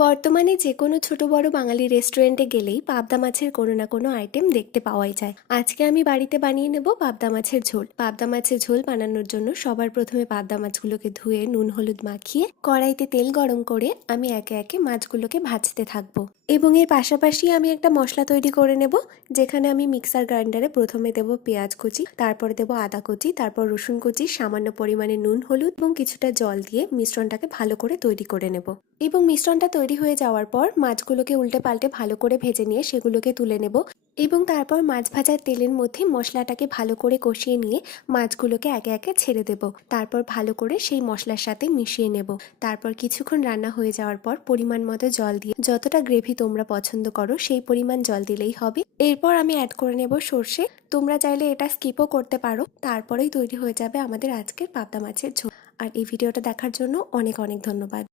বর্তমানে যে কোনো ছোট বড় বাঙালি রেস্টুরেন্টে গেলেই পাবদা মাছের কোনো না কোনো আইটেম দেখতে পাওয়াই যায়। আজকে আমি বাড়িতে বানিয়ে নেব পাবদা মাছের ঝোল। পাবদা মাছের ঝোল বানানোর জন্য সবার প্রথমে পাবদা মাছগুলোকে ধুয়ে নুন হলুদ মাখিয়ে কড়াইতে তেল গরম করে আমি একে একে মাছগুলোকে ভাজতে থাকবো। এবং এর পাশাপাশি আমি একটা মশলা তৈরি করে নেব, যেখানে আমি মিক্সার গ্রাইন্ডারে প্রথমে দেব পেঁয়াজ কুচি, তারপর দেব আদা কুচি, তারপর রসুন কুচি, সামান্য পরিমাণে নুন হলুদ এবং কিছুটা জল দিয়ে মিশ্রণটাকে ভালো করে তৈরি করে নেব। এবং মিশ্রণটা তৈরি হয়ে যাওয়ার পর মাছগুলোকে উল্টে পাল্টে ভালো করে ভেজে নিয়ে সেগুলোকে তুলে নেব। এবং তারপর মাছ ভাজার তেলের মধ্যে মশলাটাকে ভালো করে কষিয়ে নিয়ে মাছগুলোকে একে একে ছেড়ে দেব। তারপর ভালো করে সেই মশলার সাথে মিশিয়ে নেব। তারপর কিছুক্ষণ রান্না হয়ে যাওয়ার পর পরিমাণ মতো জল দিয়ে যতটা গ্রেভি তোমরা পছন্দ করো সেই পরিমাণ জল দিলেই হবে। এরপর আমি অ্যাড করে নেব সর্ষে। তোমরা চাইলে এটা স্কিপও করতে পারো। তারপরেই তৈরি হয়ে যাবে আমাদের আজকের পাবদা মাছের ঝোল। আর এই ভিডিওটা দেখার জন্য অনেক অনেক ধন্যবাদ।